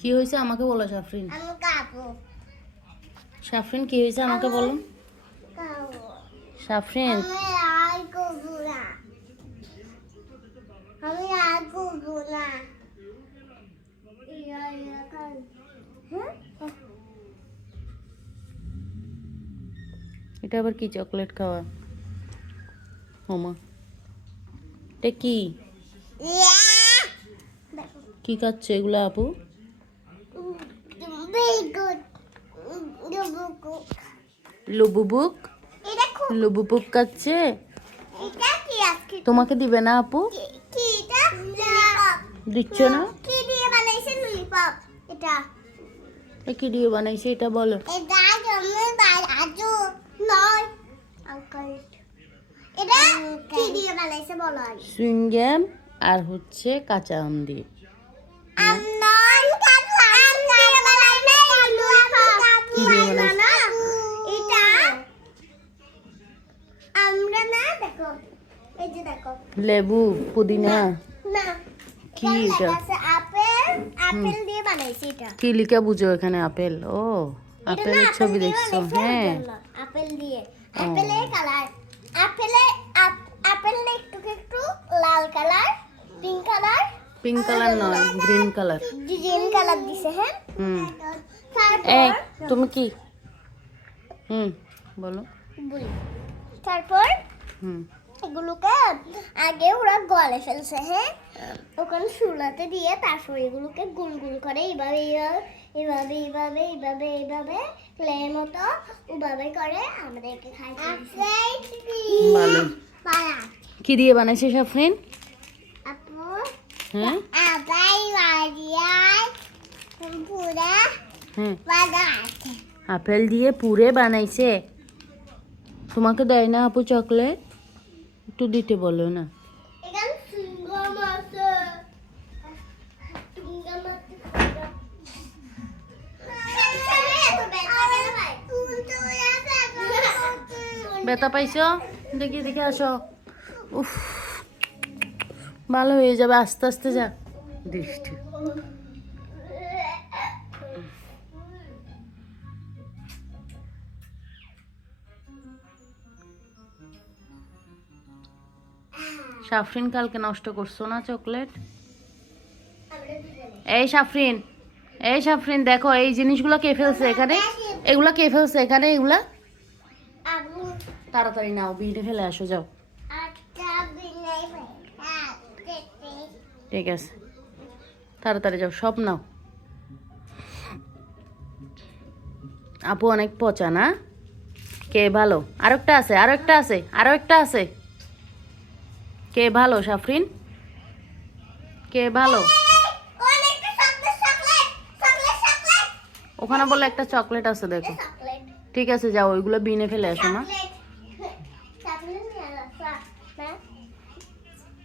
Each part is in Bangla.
কি হয়েছে আমাকে বলো সাফরিন। সাফরিন কি হয়েছে আমাকে বলো সাফরিন। এটা আবার কি চকলেট খাওয়া হোমা? এটা কি কি খাচ্ছে এগুলো আপু? লুবুবুক লুবুবুক খাচ্ছে। তোমাকে দিবে না আপু? দিচ্ছ না? কি দিয়ে বানাইছে এটা বলো। সুইংগাম আর হচ্ছে কাঁচা আম দিয়ে। লেবু পুদিনা কি এটা? আপেল দিয়ে বানাইছি এটা। কি লিখে বুঝো এখানে আপেল? ও আপেলের ছবি দেখছো? হ্যাঁ আপেল দিয়ে আপেলের কালার আপেল একটু লাল কালার পিঙ্ক কালার নয় গ্রিন কালার দিছে। হ্যাঁ এই তুমি কি বলো। তারপর এগুলোকে আগে ওরা গলে ফেলছে। হ্যাঁ ওখানে চুলাতে দিয়ে তারপর এগুলোকে গুল গুল করে এইভাবে ক্লের মতো ওভাবে করে আমাদেরকে খাইতে ভালো। কি দিয়ে বানাইছে সাফরিন? আপু হ্যাঁ আপেল দিয়ে পুরে বানাইছে। তোমাকে দেয় না আপু চকলেট? একটু দিতে বলো না। ব্যথা পাইছো? দেখি দেখে আসো। উফ ভালো হয়ে যাবে আস্তে আস্তে যা। দৃষ্টি সাফরিন কালকে নষ্ট করছো না চকলেট? এই সাফরিন দেখো এই জিনিসগুলো কে ফেলছে এখানে? এগুলা কে ফেলছে এখানে? এগুলা তাড়াতাড়ি নাও বিনে ফেলে আসো যাও। ঠিক আছে তাড়াতাড়ি যাও সব নাও। আপু অনেক পচা না? কে ভালো? আরো একটা আছে। কে ভালো সাফরিন? কে ভালো? ওখানে বলে একটা চকলেট আছে দেখো। ঠিক আছে যাও ওইগুলো বিনে ফেলে আসো মা।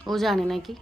ও জানে নাকি?